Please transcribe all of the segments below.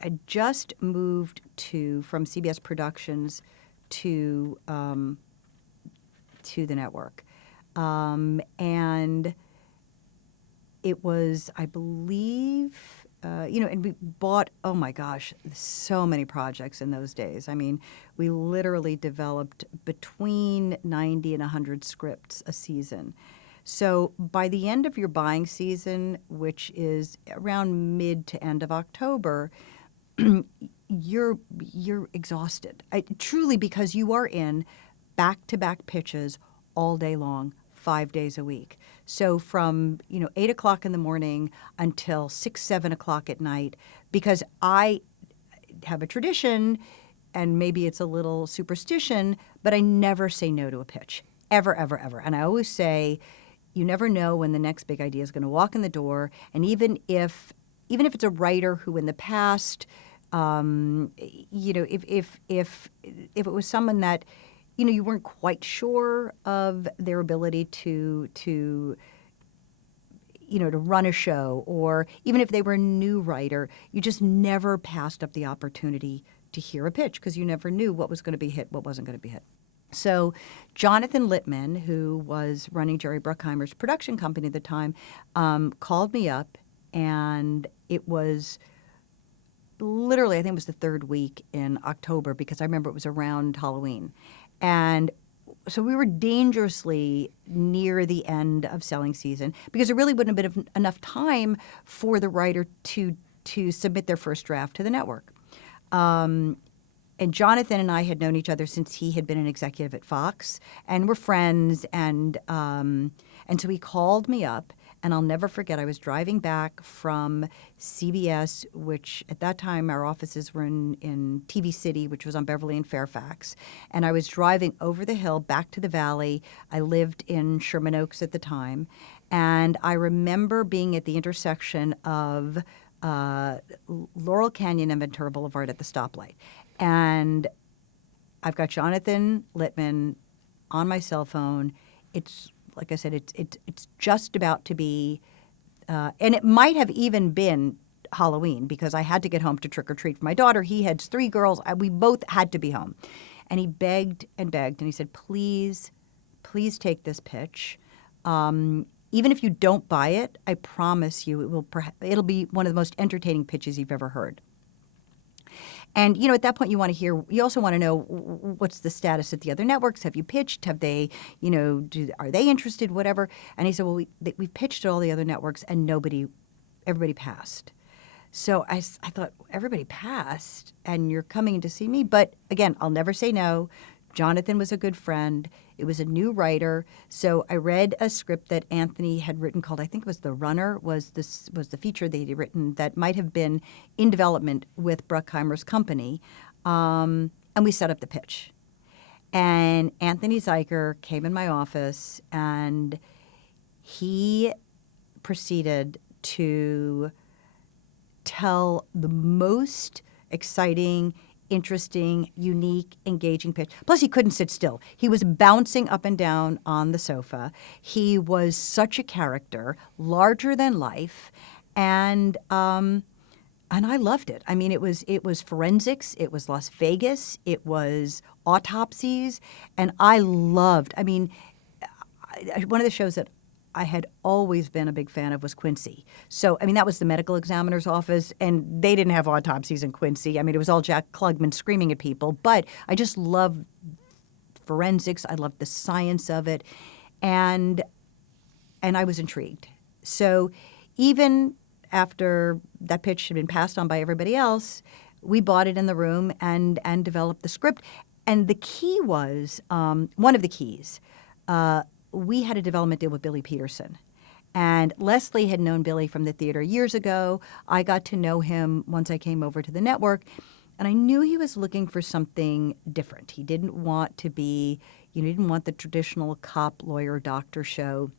had just moved from CBS Productions to the network. And it was, I believe, and we bought, oh my gosh, so many projects in those days. I mean, we literally developed between 90 and 100 scripts a season. So by the end of your buying season, which is around mid to end of October, you're exhausted. Truly, because you are in back-to-back pitches all day long, 5 days a week. So from 8 o'clock in the morning until 6, 7 o'clock at night, because I have a tradition, and maybe it's a little superstition, but I never say no to a pitch, ever, ever, ever. And I always say, you never know when the next big idea is going to walk in the door, and even if it's a writer who in the past, if it was someone that you weren't quite sure of their ability to run a show, or even if they were a new writer, you just never passed up the opportunity to hear a pitch because you never knew what was going to be hit, what wasn't going to be hit. So Jonathan Littman, who was running Jerry Bruckheimer's production company at the time, called me up, and it was literally, I think it was the third week in October, because I remember it was around Halloween. And so we were dangerously near the end of selling season, because there really wouldn't have been enough time for the writer to submit their first draft to the network. And Jonathan and I had known each other since he had been an executive at Fox, and we're friends. And so he called me up, and I'll never forget, I was driving back from CBS, which at that time our offices were in TV City, which was on Beverly and Fairfax. And I was driving over the hill back to the Valley. I lived in Sherman Oaks at the time. And I remember being at the intersection of Laurel Canyon and Ventura Boulevard at the stoplight. And I've got Jonathan Littman on my cell phone. It's, like I said, it's just about to be, and it might have even been Halloween, because I had to get home to trick or treat for my daughter. He had 3 girls. We both had to be home. And he begged and begged, and he said, please, please take this pitch. Even if you don't buy it, I promise you it'll be one of the most entertaining pitches you've ever heard. And, at that point you also want to know what's the status at the other networks. Have you pitched? Have they, are they interested, whatever? And he said, well, we've pitched to all the other networks and everybody passed. So I thought, everybody passed and you're coming to see me? But again, I'll never say no. Jonathan was a good friend. It was a new writer. So I read a script that Anthony had written called, I think it was The Runner, was the feature that he'd written that might have been in development with Bruckheimer's company. And we set up the pitch. And Anthony Zeiger came in my office, and he proceeded to tell the most exciting, interesting, unique, engaging pitch. Plus, he couldn't sit still. He was bouncing up and down on the sofa. He was such a character, larger than life, and I loved it. I mean, it was forensics, it was Las Vegas, it was autopsies, and I loved. I mean, one of the shows that I had always been a big fan of was Quincy. So, I mean, that was the medical examiner's office, and they didn't have autopsies in Quincy. I mean, it was all Jack Klugman screaming at people. But I just loved forensics. I loved the science of it. And I was intrigued. So even after that pitch had been passed on by everybody else, we bought it in the room and developed the script. And the key was, one of the keys, we had a development deal with Billy Peterson. And Leslie had known Billy from the theater years ago. I got to know him once I came over to the network. And I knew he was looking for something different. He didn't want to be, he didn't want the traditional cop, lawyer, doctor show.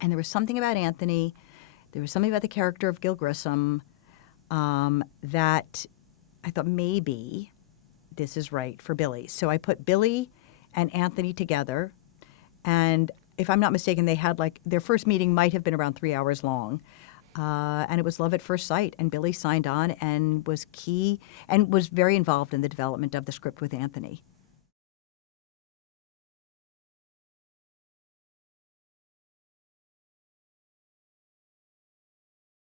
And there was something about Anthony, there was something about the character of Gil Grissom that I thought maybe this is right for Billy. So I put Billy and Anthony together. And if I'm not mistaken, they had their first meeting might have been around 3 hours long. And it was love at first sight. And Billy signed on and was key and was very involved in the development of the script with Anthony.